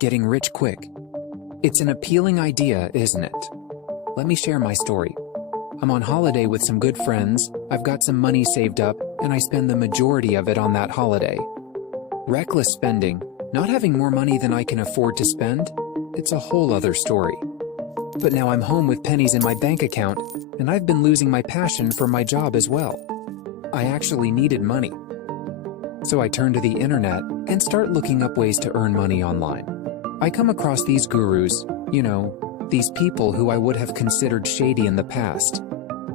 Getting rich quick. It's an appealing idea, isn't it? Let me share my story. I'm on holiday with some good friends, I've got some money saved up, and I spend the majority of it on that holiday. Reckless spending, not having more money than I can afford to spend, it's a whole other story. But now I'm home with pennies in my bank account, and I've been losing my passion for my job as well. I actually needed money. So I turn to the internet and start looking up ways to earn money online. I come across these gurus, these people who I would have considered shady in the past.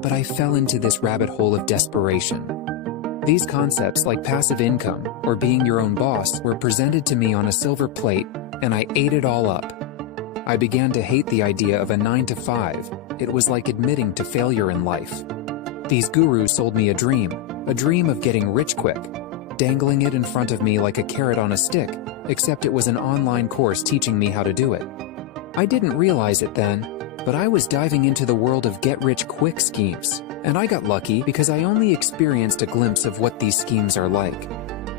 But I fell into this rabbit hole of desperation. These concepts like passive income or being your own boss were presented to me on a silver plate, and I ate it all up. I began to hate the idea of a 9-to-5. It was like admitting to failure in life. These gurus sold me a dream of getting rich quick, dangling it in front of me like a carrot on a stick, except it was an online course teaching me how to do it. I didn't realize it then, but I was diving into the world of get-rich-quick schemes, and I got lucky because I only experienced a glimpse of what these schemes are like.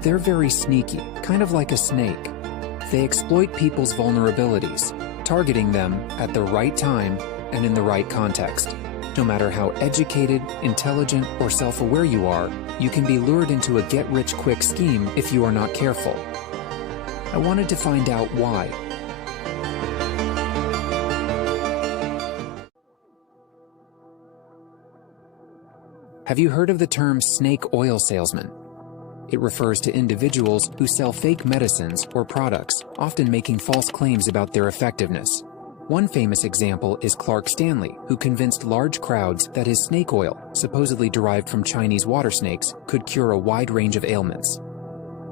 They're very sneaky, kind of like a snake. They exploit people's vulnerabilities, targeting them at the right time and in the right context. No matter how educated, intelligent, or self-aware you are, you can be lured into a get-rich-quick scheme if you are not careful. I wanted to find out why. Have you heard of the term snake oil salesman? It refers to individuals who sell fake medicines or products, often making false claims about their effectiveness. One famous example is Clark Stanley, who convinced large crowds that his snake oil, supposedly derived from Chinese water snakes, could cure a wide range of ailments.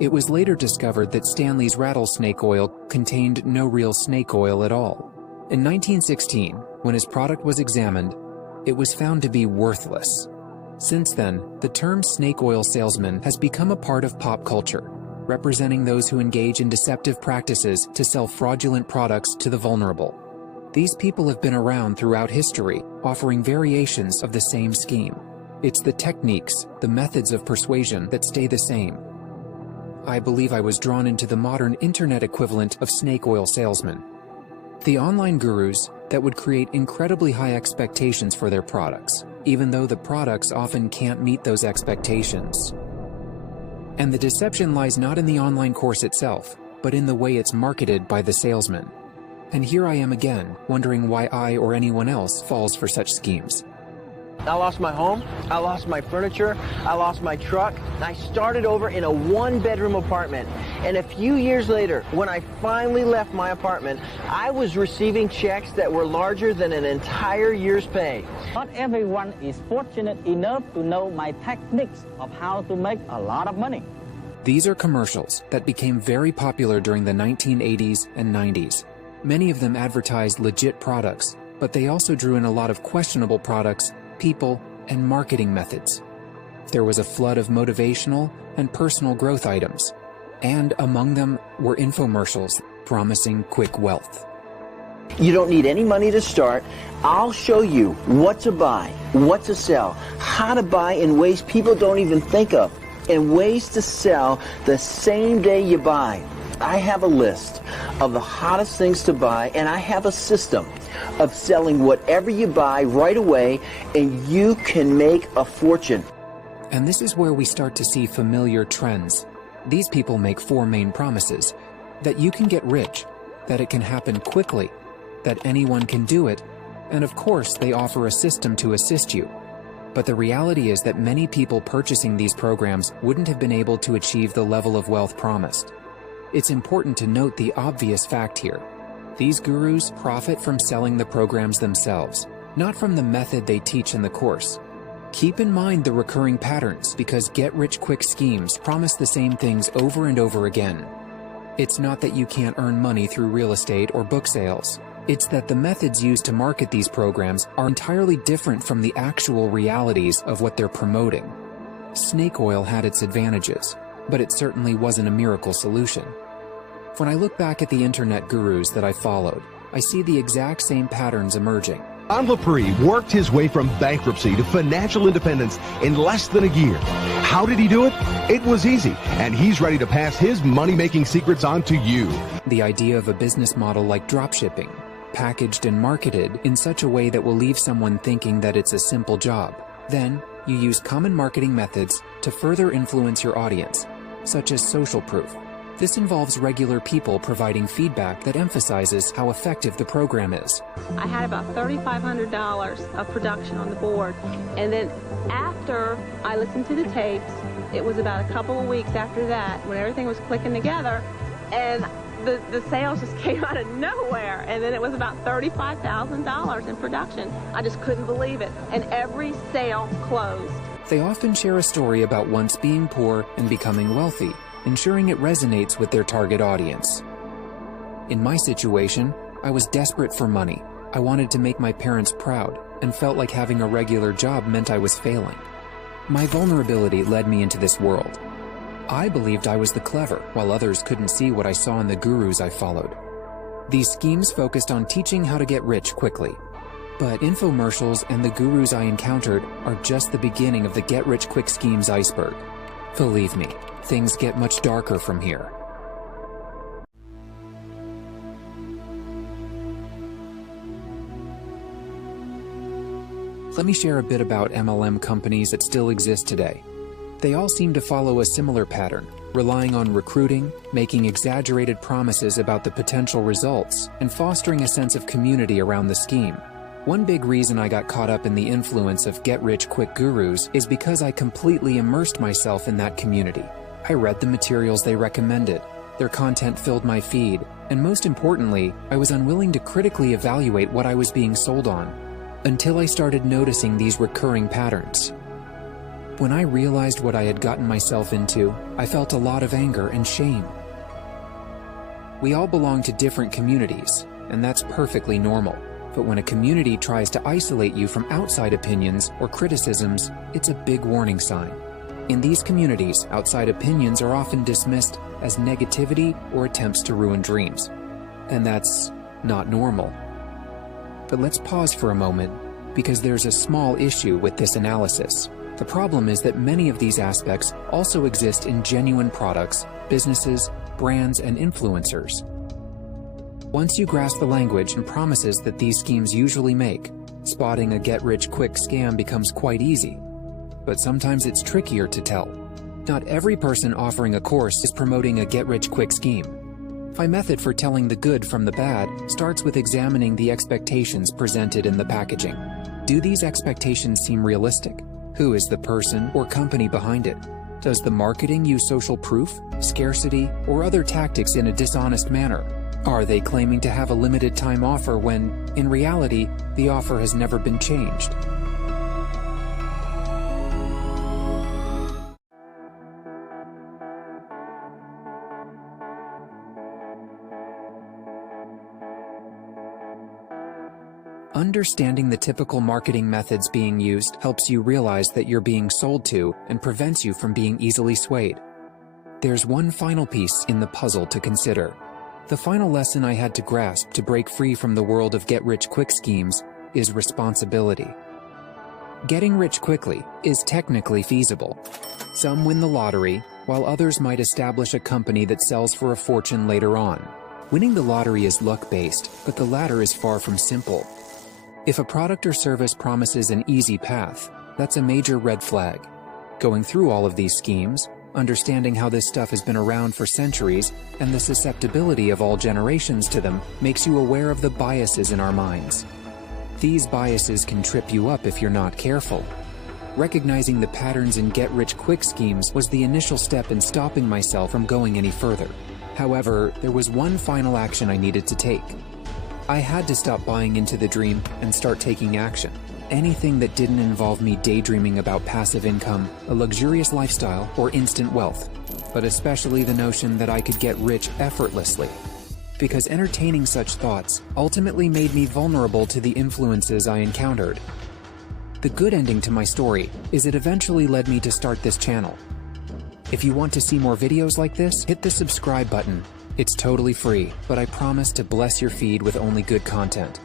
It was later discovered that Stanley's rattlesnake oil contained no real snake oil at all. In 1916, when his product was examined, it was found to be worthless. Since then, the term snake oil salesman has become a part of pop culture, representing those who engage in deceptive practices to sell fraudulent products to the vulnerable. These people have been around throughout history, offering variations of the same scheme. It's the techniques, the methods of persuasion that stay the same. I believe I was drawn into the modern internet equivalent of snake oil salesmen. The online gurus that would create incredibly high expectations for their products, even though the products often can't meet those expectations. And the deception lies not in the online course itself, but in the way it's marketed by the salesman. And here I am again, wondering why I or anyone else falls for such schemes. I lost my home, I lost my furniture, I lost my truck. I started over in a one-bedroom apartment. And a few years later, when I finally left my apartment, I was receiving checks that were larger than an entire year's pay. Not everyone is fortunate enough to know my techniques of how to make a lot of money. These are commercials that became very popular during the 1980s and 90s. Many of them advertised legit products, but they also drew in a lot of questionable products, people, and marketing methods. There was a flood of motivational and personal growth items, and among them were infomercials promising quick wealth. You don't need any money to start. I'll show you what to buy, what to sell, how to buy in ways people don't even think of, and ways to sell the same day you buy. I have a list of the hottest things to buy, and I have a system of selling whatever you buy right away, and you can make a fortune. And this is where we start to see familiar trends. These people make four main promises: that you can get rich, that it can happen quickly, that anyone can do it, and of course they offer a system to assist you. But the reality is that many people purchasing these programs wouldn't have been able to achieve the level of wealth promised. It's important to note the obvious fact here. These gurus profit from selling the programs themselves, not from the method they teach in the course. Keep in mind the recurring patterns, because get-rich-quick schemes promise the same things over and over again. It's not that you can't earn money through real estate or book sales. It's that the methods used to market these programs are entirely different from the actual realities of what they're promoting. Snake oil had its advantages, but it certainly wasn't a miracle solution. When I look back at the internet gurus that I followed, I see the exact same patterns emerging. Anlapri worked his way from bankruptcy to financial independence in less than a year. How did he do it? It was easy, and he's ready to pass his money-making secrets on to you. The idea of a business model like dropshipping, packaged and marketed in such a way that will leave someone thinking that it's a simple job. Then, you use common marketing methods to further influence your audience, such as social proof. This involves regular people providing feedback that emphasizes how effective the program is. I had about $3,500 of production on the board, and then after I listened to the tapes, it was about a couple of weeks after that when everything was clicking together, and the sales just came out of nowhere, and then it was about $35,000 in production. I just couldn't believe it, and every sale closed. They often share a story about once being poor and becoming wealthy, ensuring it resonates with their target audience. In my situation, I was desperate for money. I wanted to make my parents proud and felt like having a regular job meant I was failing. My vulnerability led me into this world. I believed I was the clever, while others couldn't see what I saw in the gurus I followed. These schemes focused on teaching how to get rich quickly. But infomercials and the gurus I encountered are just the beginning of the get-rich-quick schemes iceberg. Believe me, things get much darker from here. Let me share a bit about MLM companies that still exist today. They all seem to follow a similar pattern, relying on recruiting, making exaggerated promises about the potential results, and fostering a sense of community around the scheme. One big reason I got caught up in the influence of get-rich-quick gurus is because I completely immersed myself in that community. I read the materials they recommended, their content filled my feed, and most importantly, I was unwilling to critically evaluate what I was being sold on, until I started noticing these recurring patterns. When I realized what I had gotten myself into, I felt a lot of anger and shame. We all belong to different communities, and that's perfectly normal. But when a community tries to isolate you from outside opinions or criticisms, it's a big warning sign. In these communities, outside opinions are often dismissed as negativity or attempts to ruin dreams. And that's not normal. But let's pause for a moment, because there's a small issue with this analysis. The problem is that many of these aspects also exist in genuine products, businesses, brands, and influencers. Once you grasp the language and promises that these schemes usually make, spotting a get-rich-quick scam becomes quite easy. But sometimes it's trickier to tell. Not every person offering a course is promoting a get-rich-quick scheme. My method for telling the good from the bad starts with examining the expectations presented in the packaging. Do these expectations seem realistic? Who is the person or company behind it? Does the marketing use social proof, scarcity, or other tactics in a dishonest manner? Are they claiming to have a limited time offer when, in reality, the offer has never been changed? Understanding the typical marketing methods being used helps you realize that you're being sold to and prevents you from being easily swayed. There's one final piece in the puzzle to consider. The final lesson I had to grasp to break free from the world of get-rich-quick schemes is responsibility. Getting rich quickly is technically feasible. Some win the lottery, while others might establish a company that sells for a fortune later on. Winning the lottery is luck-based, but the latter is far from simple. If a product or service promises an easy path, that's a major red flag. Going through all of these schemes, understanding how this stuff has been around for centuries, and the susceptibility of all generations to them makes you aware of the biases in our minds. These biases can trip you up if you're not careful. Recognizing the patterns in get-rich-quick schemes was the initial step in stopping myself from going any further. However, there was one final action I needed to take. I had to stop buying into the dream and start taking action. Anything that didn't involve me daydreaming about passive income, a luxurious lifestyle, or instant wealth, but especially the notion that I could get rich effortlessly. Because entertaining such thoughts ultimately made me vulnerable to the influences I encountered. The good ending to my story is it eventually led me to start this channel. If you want to see more videos like this, hit the subscribe button. It's totally free, but I promise to bless your feed with only good content.